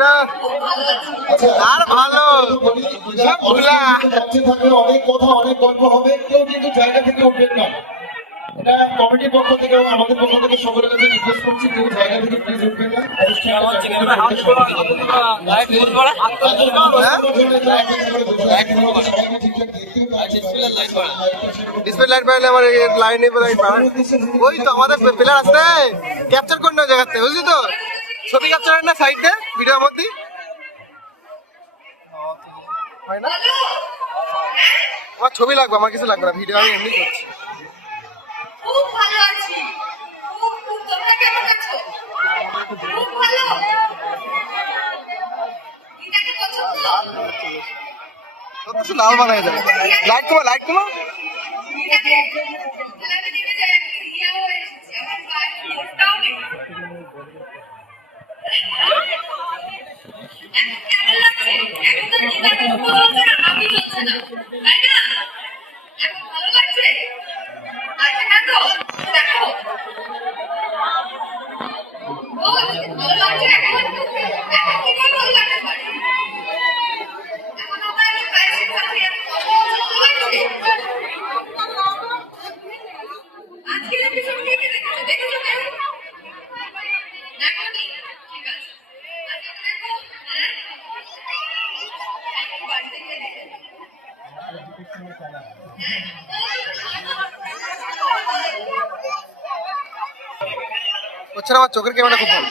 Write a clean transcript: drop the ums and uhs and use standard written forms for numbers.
ভিউটা আর ভালো। অনেক কথা অনেক গল্প হবে, কেউ কিন্তু জায়গা থেকে উঠবেন না। এটা কমিটির পক্ষ থেকে এবং আমাদের পক্ষ থেকে সকলের কাছে রিকোয়েস্ট করছি, কেউ জায়গা থেকে প্লিজ উঠবেন না। ডিসপ্লে লাইট পাইলে আমার লাইনে ওই তো আমাদের প্লেয়ার আসতে ক্যাপচার করে নেওয়া জায়গাতে, বুঝলি তো? ছবি ক্যাপচার হয় না সাইডে ভিডিওর মধ্যে হয় না? আমার ছবি লাগবে, আমার কিছু লাগবে না, ভিডিও আমি এমনি করছি। খুব ভালো আছি, তোমরা কেমন আছো? খুব ভালো। এটাকে পছন্দ? কিছু লাল বানাই দেবে। লাইট কমা, লাইট কমা। এটাকে খেলাতে দিতে যায়, ইয়া হয়ে এসেছে, আমার গায়ে মোটাও নেই। এখন কেমন লাগছে? এখন তো গীতাটা চলছে না, আমি চলছে না, তাই না? এখন ভালো লাগছে? আচ্ছা না তো দেখো, ও ভালো লাগছে এখন? এখন কি করে ভালো লাগতে পারে? এখন আমরা একটা প্রাইসের সাথে এত কথা বলছি। আজকের এপিসোড কে কে দেখেছো? দেখেছো কেউ? দেখোনি? ঠিক আছে, আজকে দেখো। হ্যাঁ, একটু বাড়ি থেকে দেখে হচ্ছে না, আমার চোখের ক্যামেরা খুব ভালো।